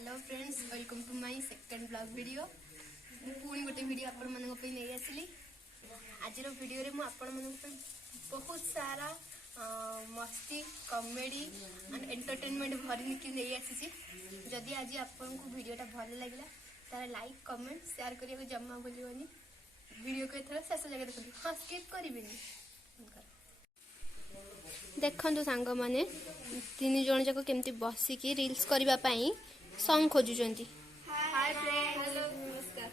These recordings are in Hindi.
Hello friends, welcome to my second blog video. पुणी गोटे वीडियो आपण मानक पे नहीं आसली। आज वीडियो रे मु आपण मानक पे बहुत सारा मस्ती कॉमेडी एंड एंटरटेनमेंट भरी की नहीं आसी। जदि आज आपन को वीडियोटा भल लगला तार लाइक कमेंट शेयर करिया को जम्मा भूलियोनी। वीडियो को एथरा शेष जगह देखो, हाँ स्किप करिवेनी। देखंतु सांग माने तीन जण जाक केमती बसिकी रील्स करबा पई सॉन्ग खोजुचंती। हाय फ्रेंड्स, हेलो नमस्कार।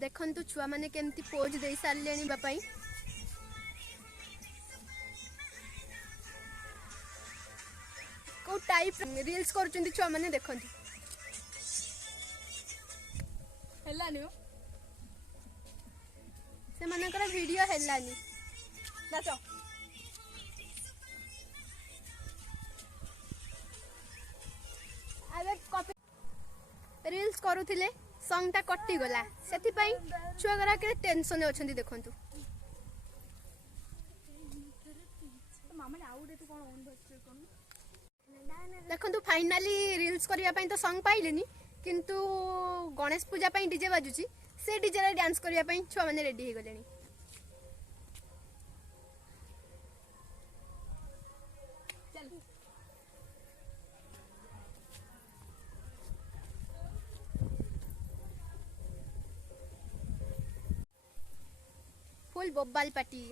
देखंतु छुआ माने केमती पोज दे सारलेनी बापाई। को टाइप रील्स करचंती छुआ माने देखंतु। हेलानी हो से मानकर वीडियो हेलानी नाचो। रील्स करूथिले सॉन्ग टा कटि गला सेति पई छुआ गरा के टेंशन अछंती। देखंतु देखंतु फाइनली रील्स करिया पई तो सॉन्ग पाइलेनी, किंतु गणेश पूजा पई डीजे बाजुची से डीजे रे डांस करिया पई छुआ माने रेडी हे गलेनी। फुल बोबाल पार्टी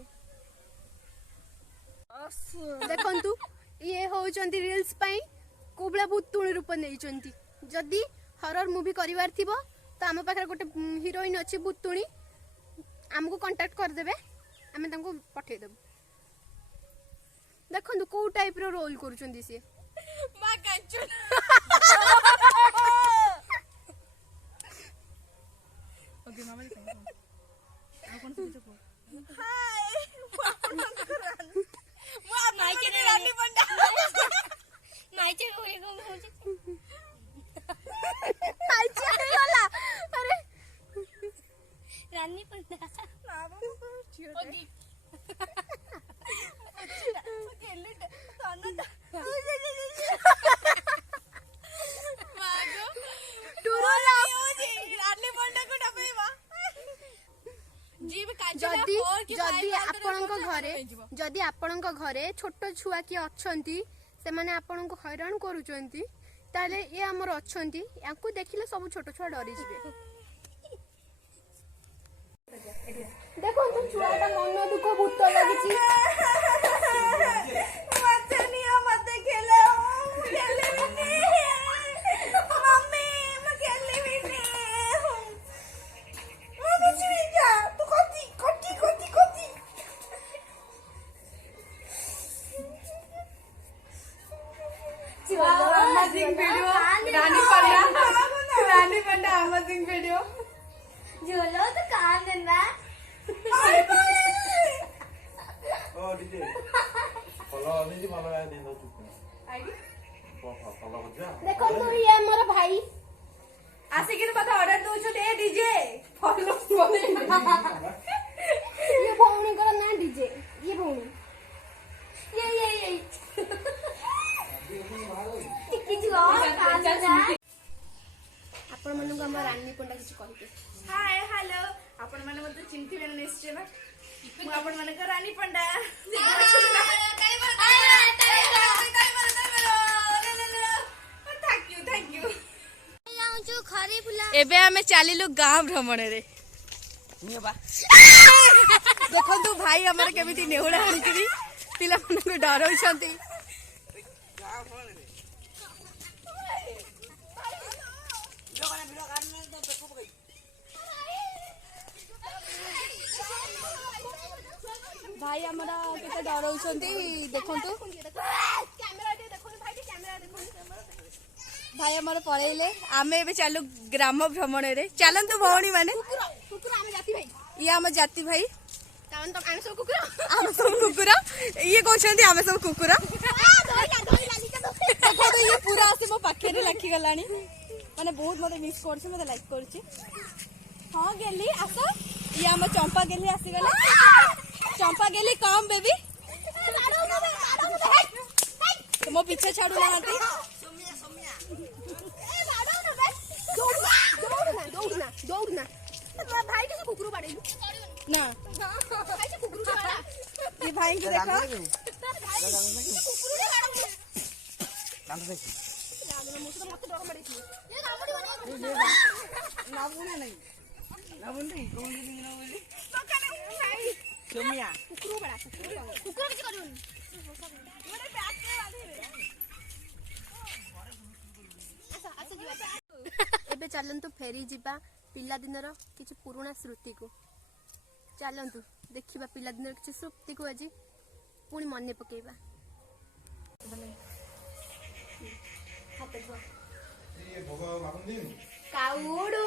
देखंतु ये होचंती रील्स पई कोबला भूतुणी रूप नेइचंती। जदी हॉरर मूवी करिवार थिबो तो आम पाखरे गोटे हीरोइन अछि भूतुणी, हमको कांटेक्ट कर देबे, आमे तांको पठे देबो। देखंतु को टाइप रो रोल करूचंती से मा कांचन ओके मामा आ कोन से को हाय नाइचे रानी पंडा नाइचे होई को होची नाइचे होला। अरे रानी पंडा ना बाबू ओगी केले तन्ना मागो टुरोला रानी पंडा को डबेवा। जदि आपणक घरे छोट छुआ किए अछंती से माने आपणक हैरान करूचंती ताले ये हमर अछंती, याकू देखिले सब छोट छुआ डरी जिवे। देखो तो छुआटा मन दुख भूत लागिची मते नियो मते खेले खेले बिनी मम्मी म खेले बिनी म कुछ नहीं जा तू कोती कोती कोती कोती अमेजिंग वीडियो रानी पंडा अमेजिंग वीडियो झोलो तो कान देना ओ डीजे फॉलो नहीं मानो यार देना चुप आईडी फॉलो हो जा। देखो तो ये मोर भाई आसे के पता ऑर्डर दो छु ए डीजे फॉलो बोले ये भौणी का ना डीजे ये भौणी ये टिकी जुआ काजा आपण मन को हम रानी पंडा किछ कहते। हाय हेलो आपण माने मते चिंती बेन निश्चय ना मु आपण माने का रानी पंडा थैंक यू जो खरी फुला एबे हमें चालिलु गांव भ्रमण रे निबा देखो तू भाई हमर केमिति नेहुड़ा हणकरी पिला मन को डरौ छंती। भाई हमारा केते डरौ छंती देखंतु भाई हमार पळेले आमे एबे चालू ग्राम भ्रमण रे चलंतु भौणी माने कुकुर हम जाति भाई ये हम जाति भाई तावन तो हम सब कुकुर हम सब कुकुर ये कहछंती हम सब कुकुर देखो तो ये पूरा आसे मो पाखे रे लाखी गलानी माने बहुत मते मिस करछ मते लाइक करछ। हां गेली आसो ये हम चंपा गेली आसी गले चंपा गेली कम बेबी तो मो पीछे छाड़ू ना हाथी दौड़ना भाई के कुकुर बाड़ेलु ना भाई से कुकुर बाड़ा ये भाई को देखो मत डर मारैछि ना बुने नहीं कौन दिन ना बोली सोमिया कुकुर बाड़ा कुकुर किछ करबोनी मोरे बैक पे बांधे अच्छा जीवा एबे चलंतु फेरी जीवा पिला दिनर किछ पुराना स्मृति को चलंतु देखिबा पिला दिनर किछ स्मृति को आज पुणी मने पकेबा काउडू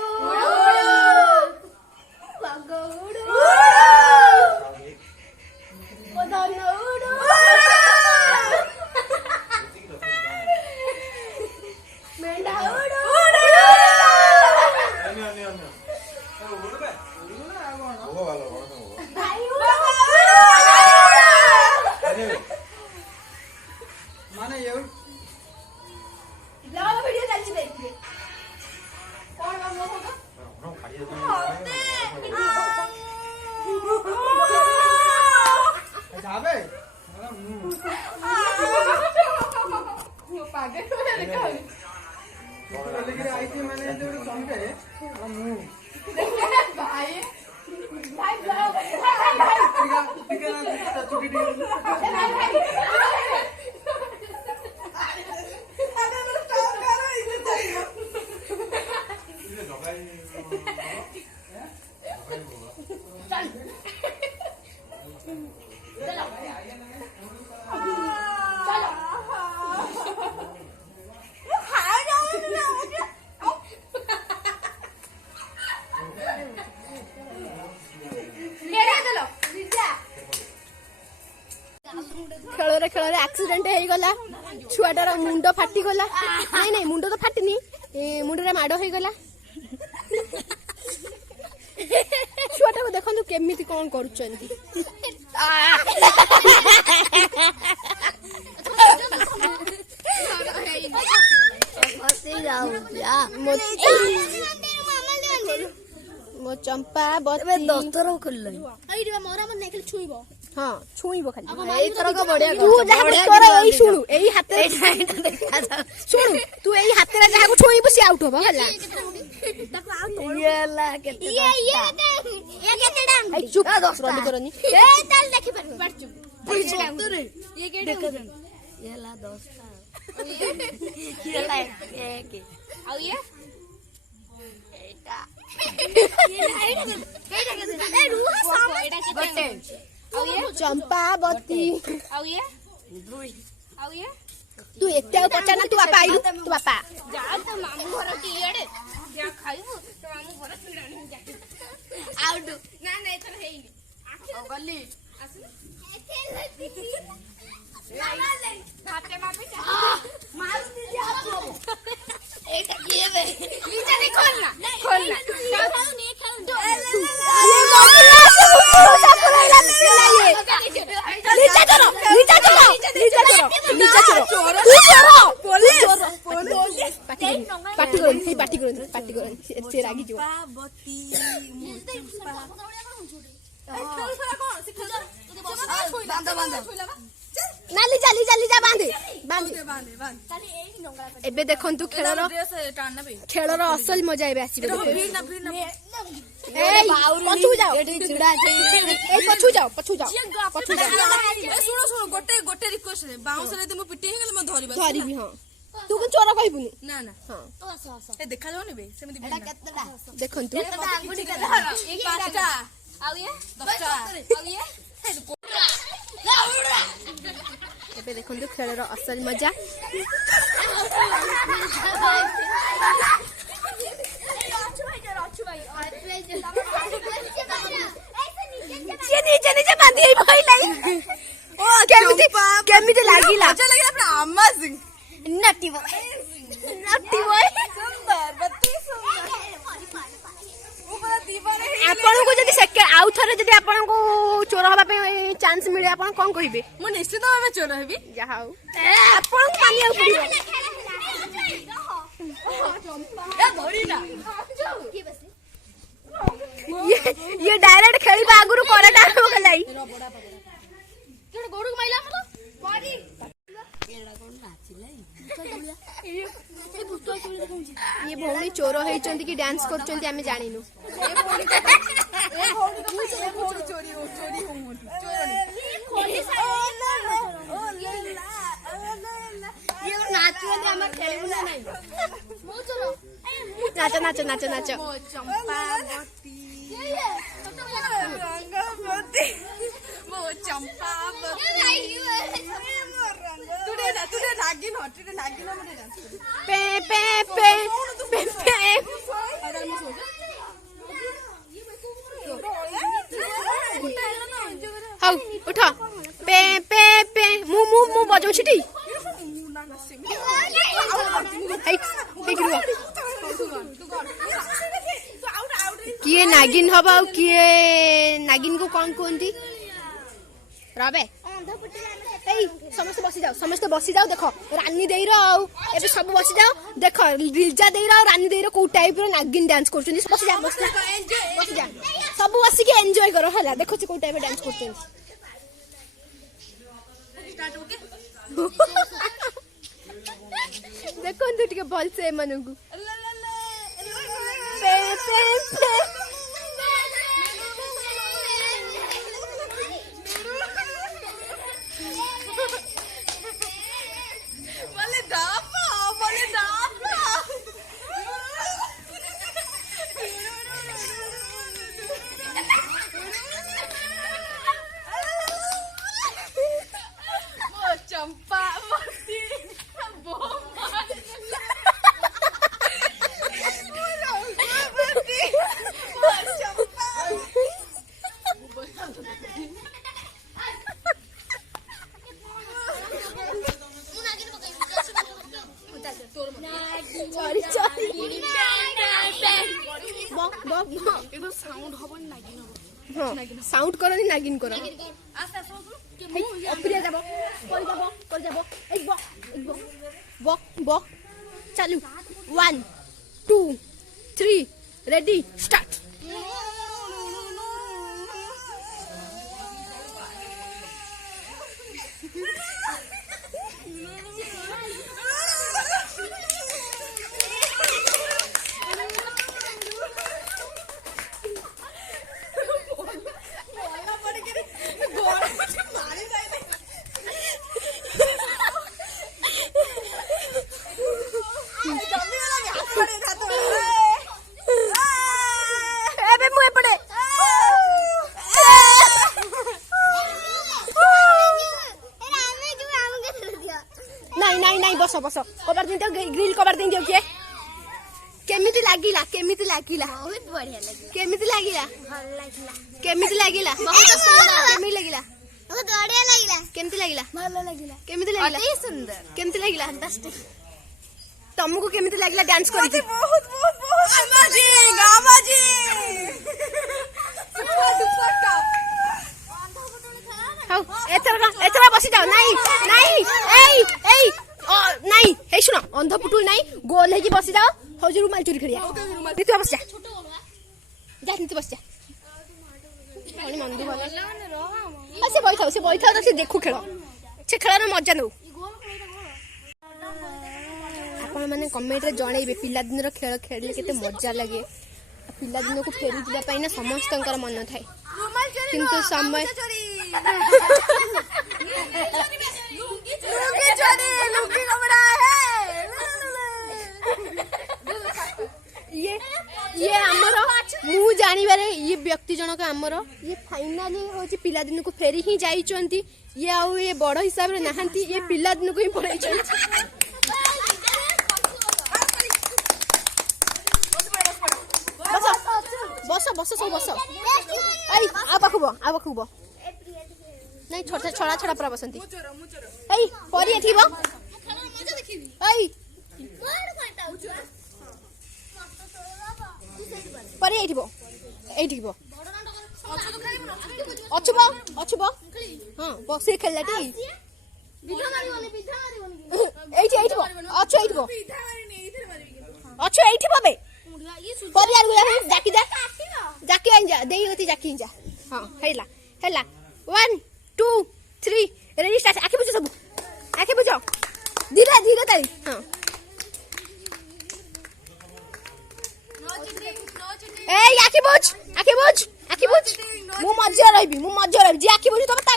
बगौडू ओदनौडू मेंढाउडू माने ये ब्लॉग वीडियो चलछि देखिए कौन बाबू होगा जाबे वो पागल हो गया देखो लेकिन आई थी मैंने जो समझे भाई भाई ब्लॉग खेल खेल एक्सीडेंट हो गला छुआटार मुंड फाटी गला नहीं नहीं मुंड तो फाटिनी मुंडे माड़ हो गला छुआटा को देखो केमी कौन कर मो चंपा दस्तर खोल हाँ छुईब खाली तू तोर एई सुनु एई हाथे सुनु तू एई हाथे रे जाहा को छुईब से आउट होबो हला ये ला केते ये केते डांग ए चुप बंद करनी ए ताल देखि पर चुप ये के देख ये ला 10 का ये ला 1 आ ये एटा ए रुहा सामने गोटे चंपावती तू एते पचा ना तू बापा आइलु तू बापा जा त मामू घर की एडे जा खाइबु त मामू घर पिडानी जा आउट ना ना एथर हेइनी आ गली आसु हाथे मापे मार दीजिए आप एटा किए बे नीचे नहीं खोलना खोलना नहीं खोलना नीचे चलो नीचे चलो नीचे चलो नीचे चलो तू चलो पुलिस पार्टी करो से रागी जो पावती नाली जाली जाली जा बांधे एबे देखंतु खेलर असल मजा एबे आसीबे पछू जाओ सुनो गोटे रिक्वेस्ट है बाउंस रे मु पिटे हे गेल म धरिबा धरिबी हां तू को चोरा कहबुनी ना ना हां ए देखा जाओनी बे सेमि एटा केतटा देखंतु एटा आंगुठी केतटा एक पांचटा आउ ये 10टा आउ ये एबे देखंतु खेलर असल मजा नीचे बांधी भई लागी ओ केमिति लागिला अच्छा लागिला पूरा अमेजिंग नटी बॉय सुंदर बत्ती सुंदर ऊपर दीवाने आपण को जदी सेके आउ थरे जदी आपण को चोर हबा पे चांस मिले आपण कोन कहिबे मु निश्चित भाबे चोर हेबी जा हाउ आपण मानिया पड़ियो ये डायरेक्ट खेलिबा आगुरु कराटा हो गलाई गोरु माइला मत ये भौणी चोर होइचंती कि डांस करचंती हमें जानिनु नाचो नाचो नाचो नाचो पे पे पे पे पे हाउ उठो पे पे पे मु मु मु बजाउ छिटी हाय देखियो किए नागिन हबा किए नागिन को कौन कोंती रबे समस्त बसी जाओ देख रानी देई रो एबे सब बसी जाओ देख रिजा देई रो रानी देई रो को टाइप रो नागिन डांस करछन बसी जा सब बसी के एन्जॉय करो हला देखो को टाइप डांस करछन देखो तू टिके भल से मनगु पे पे पे साउंड करो नागिन करो अप्रिया जाबो कर जाबो एक बक बक चालू 1 2 3 रेडी स्टार्ट बस बस कवर दिन ग्रिल कवर दिन दियो के केमिति लागिला केमिति लागिला बहुत बढ़िया लागिला केमिति लागिला भल लागिला केमिति लागिला बहुत सुंदर केमिति लागिला बहुत बढ़िया लागिला केमिति लागिला भल लागिला केमिति लागिला अति सुंदर केमिति लागिला फैंटास्टिक तुमको केमिति लागिला डांस करी बहुत बहुत बहुत गामाजी गामाजी हाउ एतरा बसी जाओ नहीं नहीं एई एई नहीं हे सुनो अंध पुटुल नहीं गोल है कि बसी जाओ हजू रुमाल चोरी खड़िया नीतू बस जा जा नीतू बस जा पानी मंदी भला से बैठाओ तो से देखो खेल से खेलर मजा नौ आपण माने कमेंट रे जणैबे पिला दिन रो खेल खेलले केते मजा लागे पिला दिन को फेरी दिबा पई ना समस्तंकर मन थाए किंतु समय ये हमर मु जानी बारे ये व्यक्ति जनक हमर ये फाइनली होची पिला दिन को फेरी ही जाई चंती ये आ ये बड़ हिसाब रे नहंती ये पिला दिन को ही पड़ाई चंती बस बस सब बस आई आ पाखबो नहीं छोटा छोड़ा छोड़ा पूरा बसंती आई परी एठिबो आई परी एठिबो अछुबो हां बसे खेललाटी बिधा मारिबोनी एठिबो अच्छो एठिबो अच्छो एठी बबे परियार गुला जाकी जा जाकी आइन जा देई होती जाकी जा हां हैला हैला 1 2 3 रेडी स्टार्ट आके बुझो सब आके बुझो धीरे धीरे ताई हां ए आके बुझ मु मजे रहबी जे आके बुझ तब ता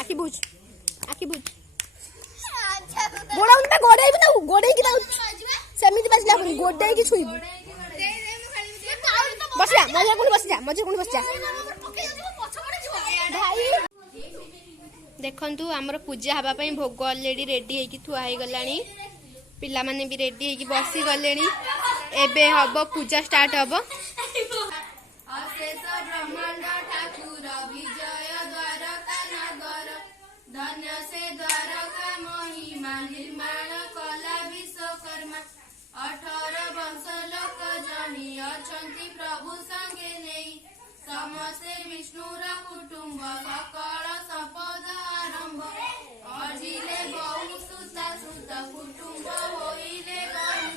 आके बुझ गोड़ा उनपे गोड़े भी ना गोड़े की ना सेमिति बसला पुनी गोड़े की छुई बसला मजे कोन बस जा भाई देखंतु हमर पूजा हबा पई भोग ऑलरेडी रेडी है कि थुआ है गलानी पिला माने भी रेडी है कि बसी गलेनी एबे हबो पूजा स्टार्ट हबो अशेष ब्रह्मांड ठाकुर विजय द्वारका नगर धन्य से द्वारका महिमा निर्माण कला विश्वकर्मा 18 वंश लोक जनी अछंती प्रभु संगे नेई समस्ते विष्णुर कुटुंब सकल संपद आरंभ अजिले बहु सुता कुटुंब होइले बहुत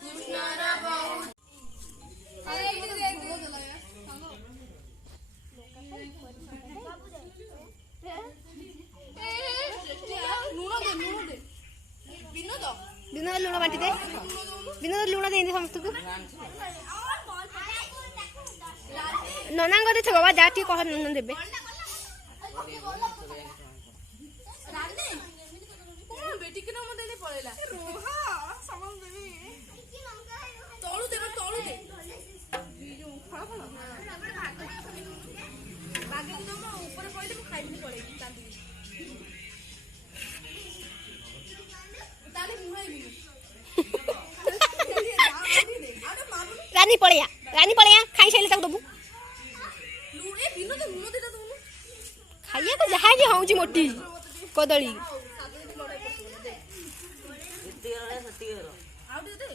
कृष्णर बहुत विनोद लुण बाटी दे विनोद लुण दे समस्त को नना गरे छ बाबा जाती कह नन देबे बेटी के नाम देने पड़ेला रोहा समझ देबी तोळू दे जो फळ फळ बागे तो म ऊपर पड़े म खाइबी पड़े चांदी ताले मुहाइबी रानी पड़िया खाई साइले तक दबु लुए बिनो तो मुनो देता तू खाइया तो जहा जे हौजी मोटी कदली आउ दे दे